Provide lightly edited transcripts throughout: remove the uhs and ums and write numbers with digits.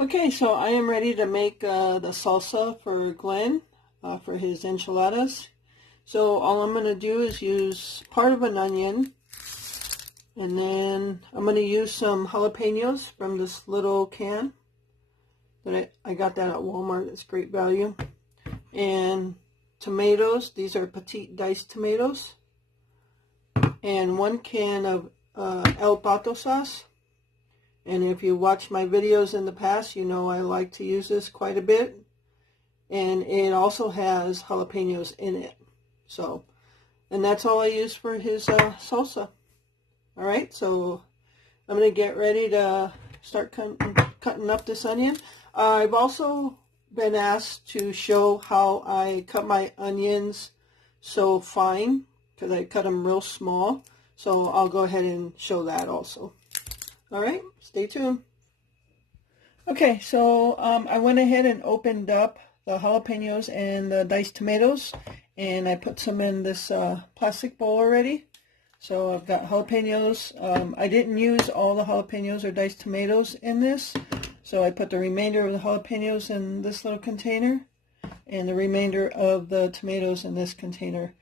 Okay, so I am ready to make the salsa for Glenn for his enchiladas. So all I'm going to do is use part of an onion, and then I'm going to use some jalapenos from this little can that I got that at Walmart. It's great value. And tomatoes, these are petite diced tomatoes, and 1 can of El Pato sauce. And if you watch my videos in the past, you know I like to use this quite a bit. And it also has jalapenos in it. So, and that's all I use for his salsa. Alright, so I'm going to get ready to start cutting up this onion. I've also been asked to show how I cut my onions so fine, because I cut them real small. So I'll go ahead and show that also. Alright, stay tuned. Okay, so I went ahead and opened up the jalapenos and the diced tomatoes, and I put some in this plastic bowl already. So I've got jalapenos. I didn't use all the jalapenos or diced tomatoes in this, so I put the remainder of the jalapenos in this little container, and the remainder of the tomatoes in this container.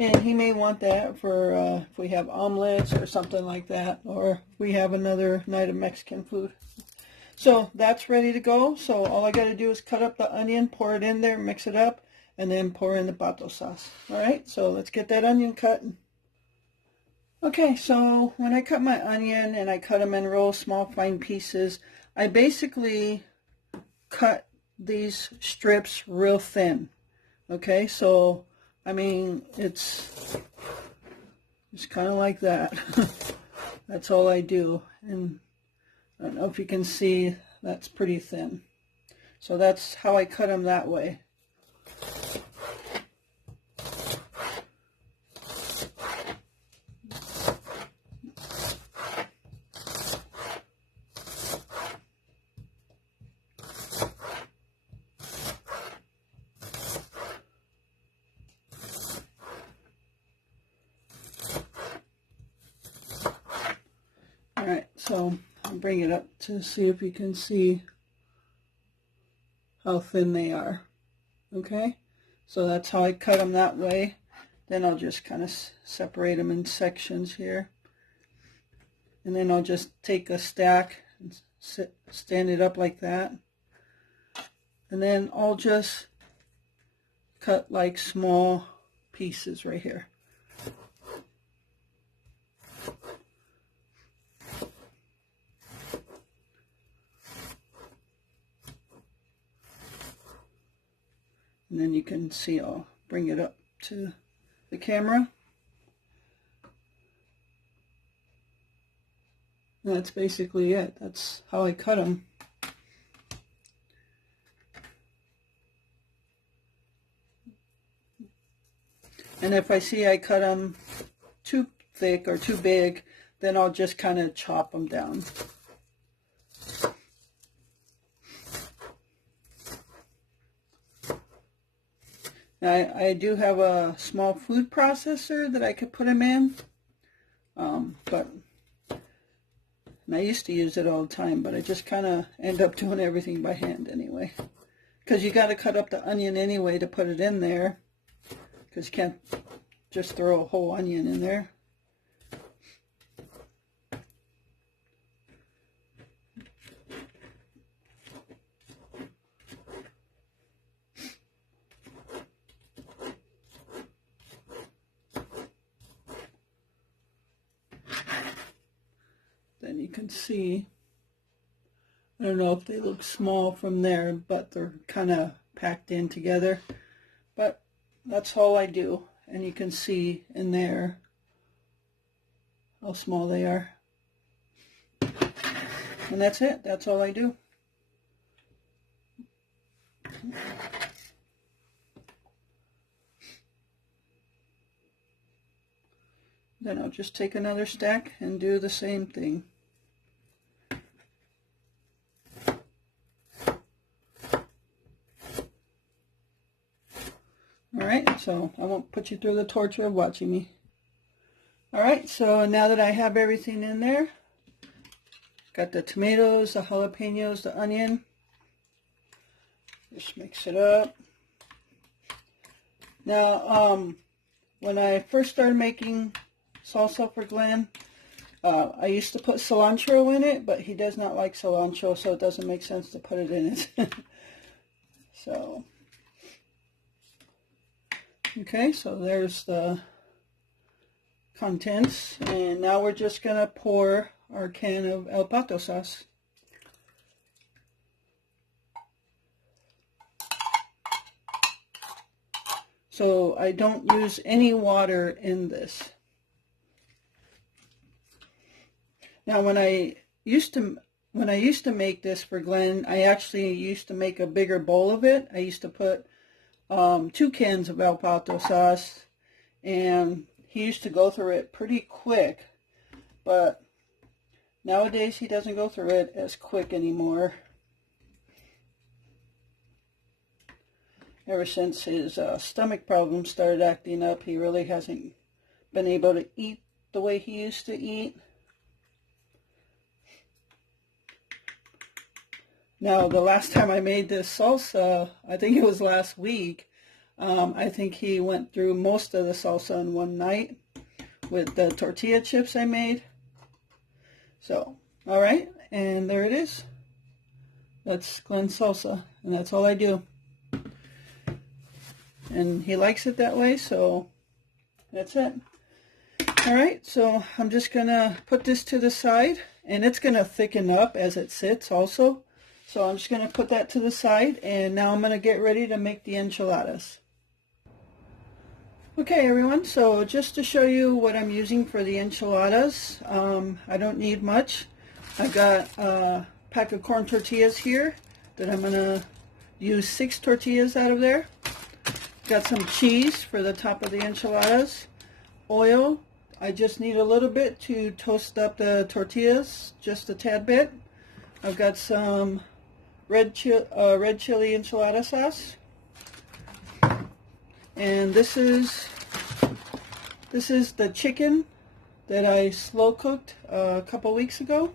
And he may want that for if we have omelets or something like that, or if we have another night of Mexican food. So that's ready to go. So all I got to do is cut up the onion, pour it in there, mix it up, and then pour in the pato sauce. Alright, so let's get that onion cut. Okay, so when I cut my onion and I cut them in real small fine pieces, I basically cut these strips real thin. Okay, so I mean, it's kind of like that. That's all I do. And I don't know if you can see, that's pretty thin. So that's how I cut them that way. Alright, so I'll bring it up to see if you can see how thin they are. Okay, so that's how I cut them that way. Then I'll just kind of separate them in sections here. And then I'll just take a stack and stand it up like that. And then I'll just cut like small pieces right here. And then you can see, I'll bring it up to the camera. And that's basically it. That's how I cut them. And if I see I cut them too thick or too big, then I'll just kind of chop them down. I do have a small food processor that I could put them in, but I used to use it all the time, but I just kind of end up doing everything by hand anyway, because you got to cut up the onion anyway to put it in there, because you can't just throw a whole onion in there. Then you can see, I don't know if they look small from there, but they're kind of packed in together. But that's all I do. And you can see in there how small they are. And that's it. That's all I do. Then I'll just take another stack and do the same thing. Alright, so I won't put you through the torture of watching me. Alright, so now that I have everything in there, got the tomatoes, the jalapenos, the onion, Just mix it up. Now, when I first started making salsa for Glenn, I used to put cilantro in it, but he does not like cilantro, so it doesn't make sense to put it in it. So, okay, so there's the contents, and now we're just going to pour our can of El Pato sauce. So I don't use any water in this. Now when I used to make this for Glenn, I actually used to make a bigger bowl of it. I used to put 2 cans of El Pato sauce, and he used to go through it pretty quick, but nowadays he doesn't go through it as quick anymore. Ever since his stomach problems started acting up, he really hasn't been able to eat the way he used to eat. Now, the last time I made this salsa, I think it was last week, I think he went through most of the salsa in one night with the tortilla chips I made. So, all right, and there it is. That's Glenn's salsa, and that's all I do. And he likes it that way, so that's it. All right, so I'm just gonna put this to the side, and it's gonna thicken up as it sits also. So I'm just gonna put that to the side, and now I'm gonna get ready to make the enchiladas. Okay, everyone, so just to show you what I'm using for the enchiladas, I don't need much. I've got a pack of corn tortillas here that I'm gonna use 6 tortillas out of there. Got some cheese for the top of the enchiladas. Oil, I just need a little bit to toast up the tortillas, just a tad bit. I've got some red chili enchilada sauce. And this is the chicken that I slow cooked a couple weeks ago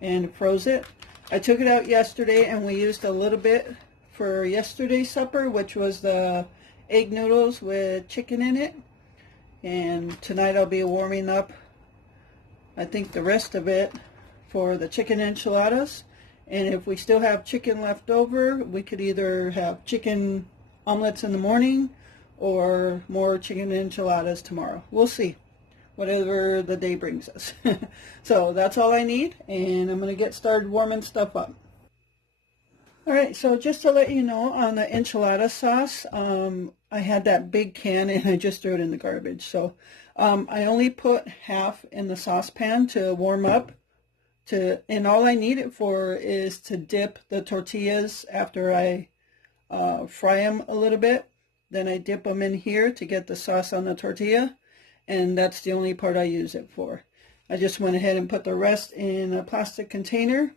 and froze it. I took it out yesterday, and we used a little bit for yesterday's supper, which was the egg noodles with chicken in it. And tonight I'll be warming up, I think, the rest of it for the chicken enchiladas. And if we still have chicken left over, we could either have chicken omelets in the morning or more chicken enchiladas tomorrow. We'll see, whatever the day brings us. So that's all I need, and I'm going to get started warming stuff up. Alright, so just to let you know, on the enchilada sauce, I had that big can and I just threw it in the garbage. So I only put half in the saucepan to warm up, and all I need it for is to dip the tortillas after I fry them a little bit. Then I dip them in here to get the sauce on the tortilla, and that's the only part I use it for. I just went ahead and put the rest in a plastic container.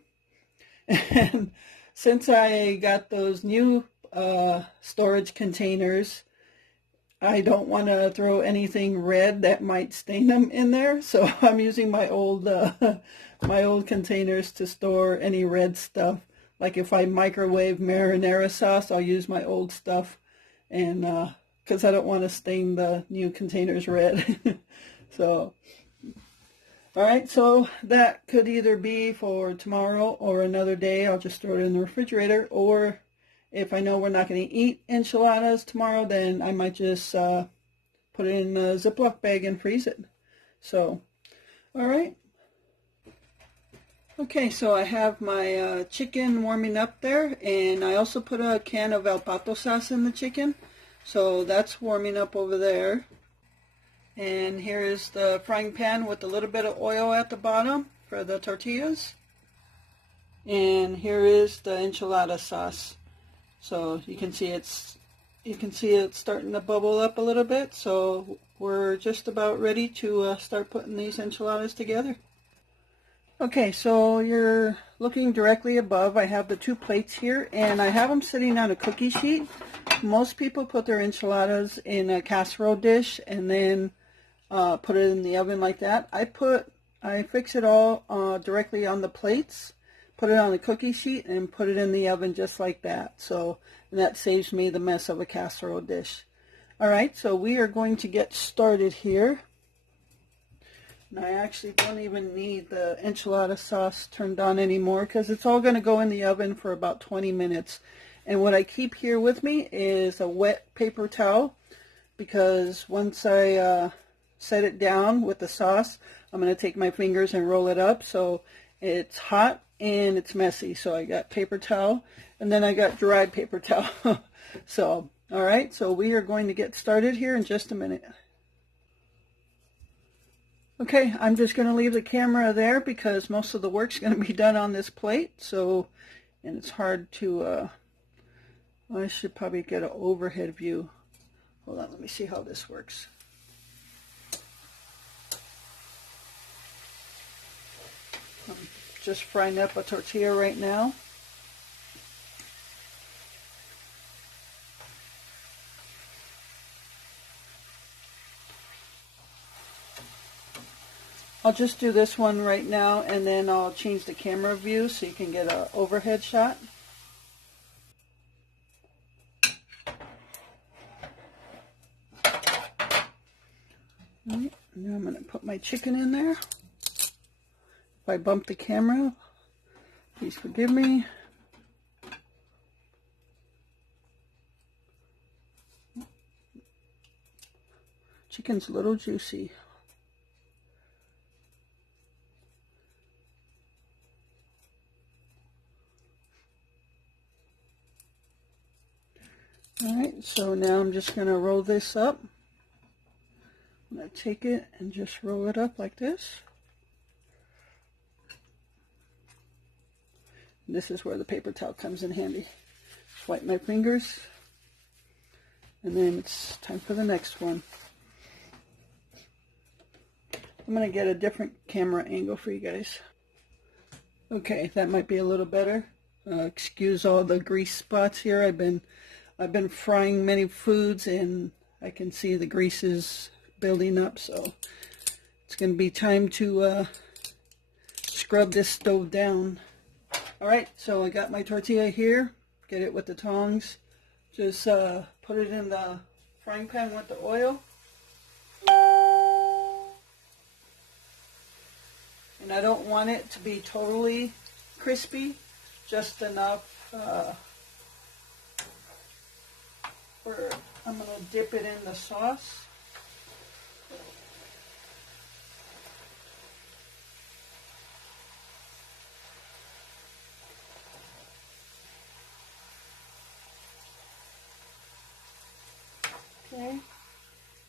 And since I got those new storage containers, I don't want to throw anything red that might stain them in there, so I'm using my old containers to store any red stuff. Like if I microwave marinara sauce, I'll use my old stuff, and because I don't want to stain the new containers red. So, all right, so that could either be for tomorrow or another day. I'll just throw it in the refrigerator, or if I know we're not going to eat enchiladas tomorrow, then I might just put it in a Ziploc bag and freeze it. So, all right. Okay, so I have my chicken warming up there, and I also put a can of El Pato sauce in the chicken. So that's warming up over there. And here is the frying pan with a little bit of oil at the bottom for the tortillas. And here is the enchilada sauce. So you can see it's starting to bubble up a little bit. So we're just about ready to start putting these enchiladas together. Okay, so you're looking directly above. I have the 2 plates here, and I have them sitting on a cookie sheet. Most people put their enchiladas in a casserole dish and then put it in the oven like that. I fix it all directly on the plates, put it on a cookie sheet and put it in the oven just like that. So, and that saves me the mess of a casserole dish. All right, so we are going to get started here. And I actually don't even need the enchilada sauce turned on anymore because it's all going to go in the oven for about 20 minutes. And what I keep here with me is a wet paper towel, because once I set it down with the sauce, I'm going to take my fingers and roll it up. So it's hot and it's messy. So I got paper towel, and then I got dried paper towel. So, all right, so we are going to get started here in just a minute. Okay, I'm just going to leave the camera there because most of the work's going to be done on this plate. So, and it's hard to, I should probably get an overhead view. Hold on, let me see how this works. I'm just frying up a tortilla right now. I'll just do this one right now, and then I'll change the camera view so you can get an overhead shot. All right, now I'm going to put my chicken in there. If I bump the camera, please forgive me. Chicken's a little juicy. Alright, so now I'm just going to roll this up. I'm going to take it and just roll it up like this. And this is where the paper towel comes in handy. Just wipe my fingers. And then it's time for the next one. I'm going to get a different camera angle for you guys. Okay, that might be a little better. Excuse all the grease spots here. I've been frying many foods, and I can see the grease is building up, so it's going to be time to scrub this stove down. Alright, so I got my tortilla here. Get it with the tongs. Just put it in the frying pan with the oil. And I don't want it to be totally crispy, just enough where I'm going to dip it in the sauce. Okay,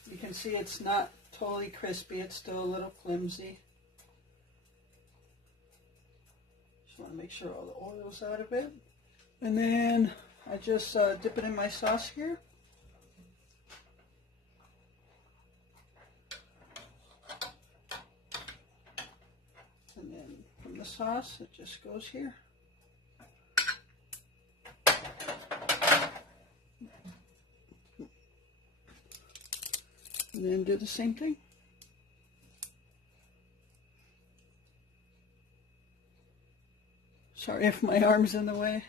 you can see it's not totally crispy, it's still a little flimsy. Just want to make sure all the oil's out of it. And then I just dip it in my sauce here. And then from the sauce, it just goes here. And then do the same thing. Sorry if my arm's in the way.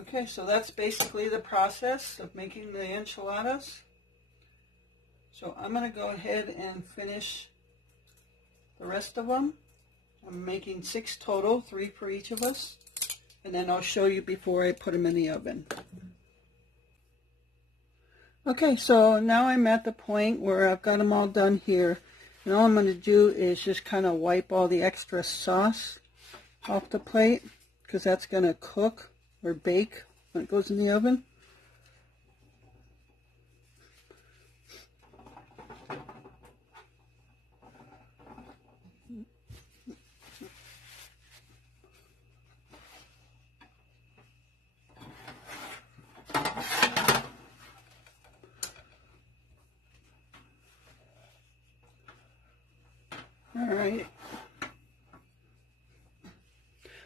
Okay, so that's basically the process of making the enchiladas. So I'm going to go ahead and finish the rest of them. I'm making 6 total, 3 for each of us. And then I'll show you before I put them in the oven. Okay, so now I'm at the point where I've got them all done here. And all I'm going to do is just kind of wipe all the extra sauce off the plate, because that's going to cook or bake when it goes in the oven. Alright,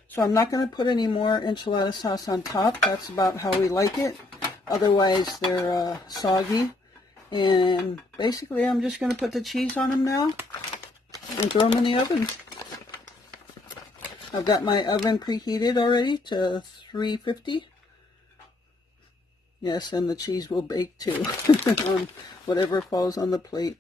so I'm not going to put any more enchilada sauce on top. That's about how we like it. Otherwise they're soggy. And basically I'm just going to put the cheese on them now and throw them in the oven. I've got my oven preheated already to 350. Yes, and the cheese will bake too on whatever falls on the plate.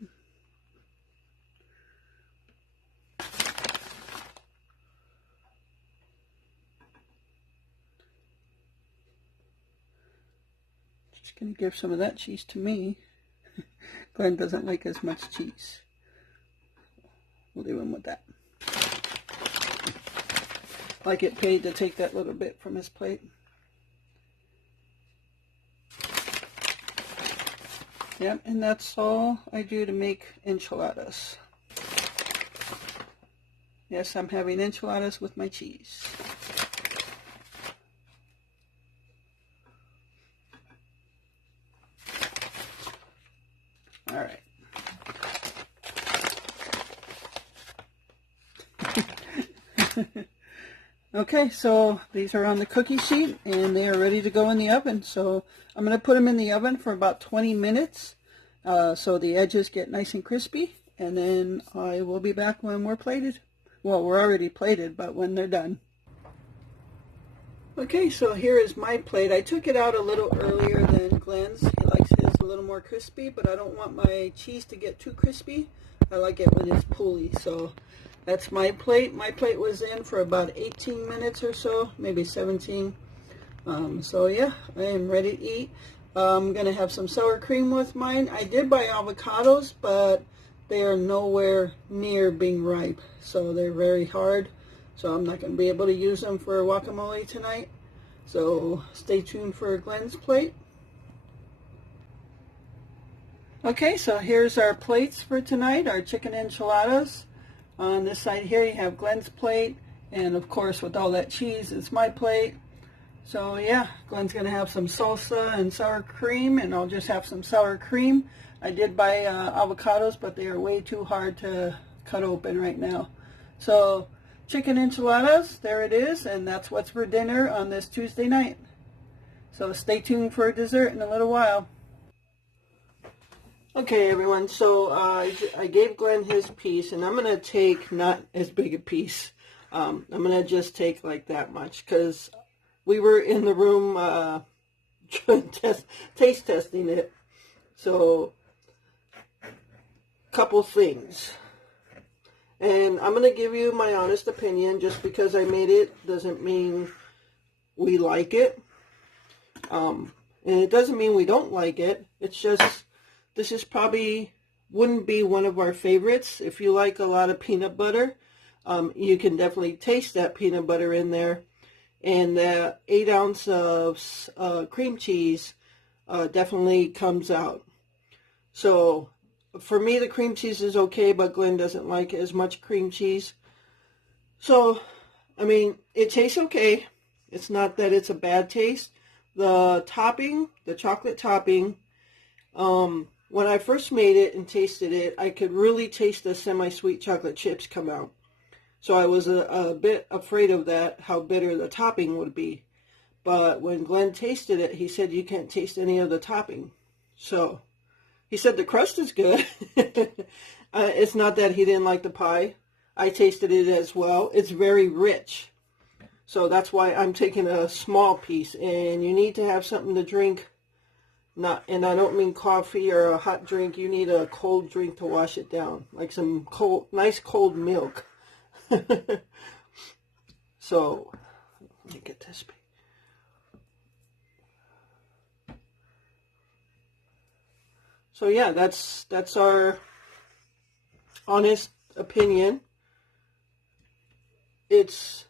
Just going to give some of that cheese to me. Glenn doesn't like as much cheese. We'll leave him with that. I get paid to take that little bit from his plate. Yep, and that's all I do to make enchiladas. Yes, I'm having enchiladas with my cheese. All right. Okay, so these are on the cookie sheet and they are ready to go in the oven. So I'm going to put them in the oven for about 20 minutes so the edges get nice and crispy, and then I will be back when we're plated. Well, we're already plated, but when they're done. Okay, so here is my plate. I took it out a little earlier than Glenn's. He likes his a little more crispy, but I don't want my cheese to get too crispy. I like it when it's pooly, so that's my plate. My plate was in for about 18 minutes or so, maybe 17. So yeah, I am ready to eat. I'm going to have some sour cream with mine. I did buy avocados, but they are nowhere near being ripe, so they're very hard. So I'm not going to be able to use them for guacamole tonight. So stay tuned for Glenn's plate. Okay, so here's our plates for tonight, our chicken enchiladas. On this side here you have Glenn's plate, and of course with all that cheese it's my plate. So yeah, Glenn's going to have some salsa and sour cream, and I'll just have some sour cream. I did buy avocados, but they are way too hard to cut open right now. So chicken enchiladas, there it is, and that's what's for dinner on this Tuesday night. So stay tuned for dessert in a little while. Okay everyone, so I gave Glenn his piece, and I'm going to take not as big a piece. I'm going to just take like that much, because we were in the room taste testing it. So, couple things. And I'm going to give you my honest opinion. Just because I made it doesn't mean we like it. And it doesn't mean we don't like it. It's just, this is probably, wouldn't be one of our favorites. If you like a lot of peanut butter, you can definitely taste that peanut butter in there. And the 8 ounce of cream cheese definitely comes out. So for me, the cream cheese is okay, but Glenn doesn't like as much cream cheese. So, I mean, it tastes okay. It's not that it's a bad taste. The topping, the chocolate topping, when I first made it and tasted it, I could really taste the semi-sweet chocolate chips come out. So I was a bit afraid of that, how bitter the topping would be. But when Glenn tasted it, he said you can't taste any of the topping. So he said the crust is good. It's not that he didn't like the pie. I tasted it as well. It's very rich. So that's why I'm taking a small piece. And you need to have something to drink. And I don't mean coffee or a hot drink. You need a cold drink to wash it down. Like some nice cold milk. So, let me get this. So yeah, that's our honest opinion. It's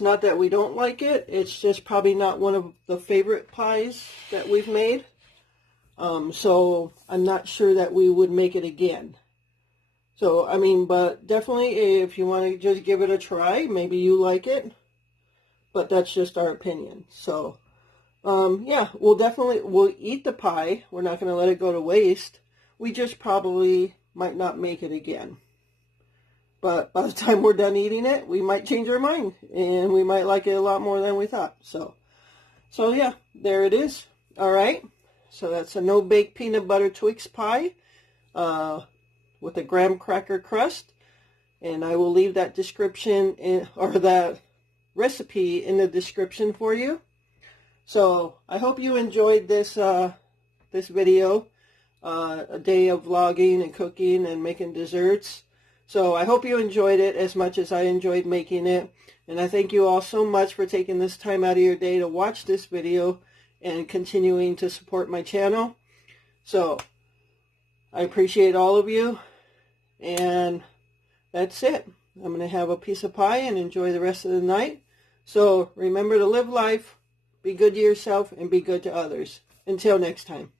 not that we don't like it. It's just probably not one of the favorite pies that we've made. So I'm not sure that we would make it again. So, I mean, but definitely if you want to just give it a try, maybe you like it. But that's just our opinion. So, yeah, we'll eat the pie. We're not going to let it go to waste. We just probably might not make it again. But by the time we're done eating it, we might change our mind. And we might like it a lot more than we thought. So yeah, there it is. All right. So that's a no-bake peanut butter Twix pie. With a graham cracker crust, And I will leave that description or that recipe in the description for you. So I hope you enjoyed this this video, a day of vlogging and cooking and making desserts. So I hope you enjoyed it as much as I enjoyed making it. And I thank you all so much for taking this time out of your day to watch this video and continuing to support my channel. So I appreciate all of you. And that's it. I'm going to have a piece of pie and enjoy the rest of the night. So remember to live life, be good to yourself, and be good to others. Until next time.